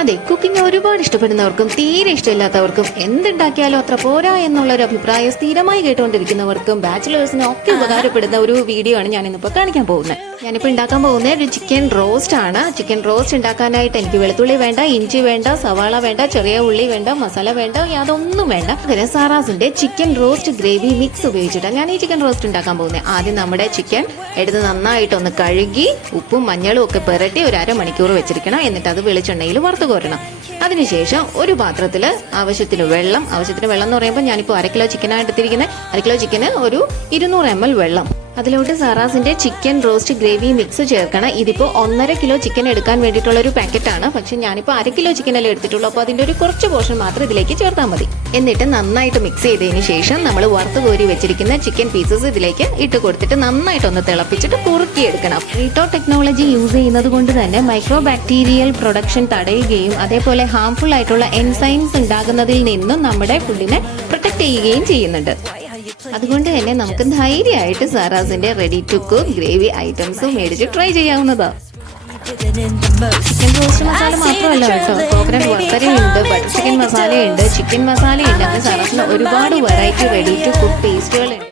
അതെ കുക്കിംഗ് ഒരുപാട് ഇഷ്ടപ്പെടുന്നവർക്കും തീരെ ഇഷ്ടമില്ലാത്തവർക്കും എന്തുണ്ടാക്കിയാലും അത്ര പോരാ എന്നുള്ള ഒരു അഭിപ്രായം സ്ഥിരമായി കേട്ടുകൊണ്ടിരിക്കുന്നവർക്കും ബാച്ചിലേഴ്സിന് ഒക്കെ ഉപകാരപ്പെടുന്ന ഒരു വീഡിയോ ആണ് ഞാൻ ഇന്നിപ്പോ കാണിക്കാൻ പോകുന്നത്. ഞാനിപ്പോ ഉണ്ടാക്കാൻ പോകുന്നത് ഒരു ചിക്കൻ റോസ്റ്റ് ആണ്. ചിക്കൻ റോസ്റ്റ് ഉണ്ടാക്കാനായിട്ട് എനിക്ക് വെളുത്തുള്ളി വേണ്ട ഇഞ്ചി വേണ്ട സവാള വേണ്ട ചെറിയ ഉള്ളി വേണ്ട മസാല വേണ്ട യാതൊന്നും വേണ്ട. പകരം സാറാസിന്റെ ചിക്കൻ റോസ്റ്റ് ഗ്രേവി മിക്സ് ഉപയോഗിച്ചിട്ടാണ് ഞാൻ ഈ ചിക്കൻ റോസ്റ്റ് ഉണ്ടാക്കാൻ പോകുന്നത്. ആദ്യം നമ്മുടെ ചിക്കൻ എടുത്ത് നന്നായിട്ടൊന്ന് കഴുകി ഉപ്പും മഞ്ഞളും ഒക്കെ പുരട്ടി ഒരു അരമണിക്കൂർ വെച്ചിരിക്കണം. എന്നിട്ട് അത് വെളിച്ചെണ്ണയിൽ വറുത്ത് കോരണം. അതിനുശേഷം ഒരു പാത്രത്തിൽ ആവശ്യത്തിന് വെള്ളം ആവശ്യത്തിന് വെള്ളം എന്ന് പറയുമ്പോൾ ഞാനിപ്പോൾ അര കിലോ ചിക്കനാണ് എടുത്തിരിക്കുന്നത് അര കിലോ ചിക്കന് ഒരു ഇരുന്നൂറ് എം എൽ വെള്ളം. അതിലോട്ട് സാറാസിന്റെ ചിക്കൻ റോസ്റ്റ് ഗ്രേവി മിക്സ് ചേർക്കണം. ഇതിപ്പോൾ ഒന്നര കിലോ ചിക്കൻ എടുക്കാൻ വേണ്ടിയിട്ടുള്ള ഒരു പാക്കറ്റ് ആണ് പക്ഷെ ഞാനിപ്പോൾ അര കിലോ ചിക്കനല്ലേ എടുത്തിട്ടുള്ളൂ. അപ്പോൾ അതിന്റെ ഒരു കുറച്ച് പോർഷൻ മാത്രം ഇതിലേക്ക് ചേർത്താൽ മതി. എന്നിട്ട് നന്നായിട്ട് മിക്സ് ചെയ്തതിന് ശേഷം നമ്മൾ വറുത്ത് കോരി വെച്ചിരിക്കുന്ന ചിക്കൻ പീസസ് ഇതിലേക്ക് ഇട്ട് കൊടുത്തിട്ട് നന്നായിട്ട് നന്നായിട്ടൊന്ന് തിളപ്പിച്ചിട്ട് കുറുക്കിയെടുക്കണം. റീട്ടോ ടെക്നോളജി യൂസ് ചെയ്യുന്നത് കൊണ്ട് തന്നെ മൈക്രോ ബാക്ടീരിയൽ പ്രൊഡക്ഷൻ തടയുകയും അതേപോലെ ഹാംഫുൾ ആയിട്ടുള്ള എൻസൈംസ് ഉണ്ടാകുന്നതിൽ നിന്നും നമ്മുടെ ഫുഡിനെ പ്രൊട്ടക്ട് ചെയ്യുകയും ചെയ്യുന്നുണ്ട്. അതുകൊണ്ട് തന്നെ നമുക്ക് ധൈര്യമായിട്ട് സാറാസിന്റെ ready to cook gravy items മേടിച്ച് ട്രൈ ചെയ്യാവുന്നതാണ് ചിക്കൻ റോസ്റ്റ് മസാല മാത്രമല്ല കേട്ടോ. കോക്കനട്ട് വറുത്തരയുണ്ട് ബട്ടർ ചിക്കൻ മസാലയുണ്ട് ചിക്കൻ മസാലയുണ്ട്. അങ്ങനെ സാറാസിന് ഒരുപാട് വെറൈറ്റി റെഡി ടു കുക്ക് പേസ്റ്റുകളുണ്ട്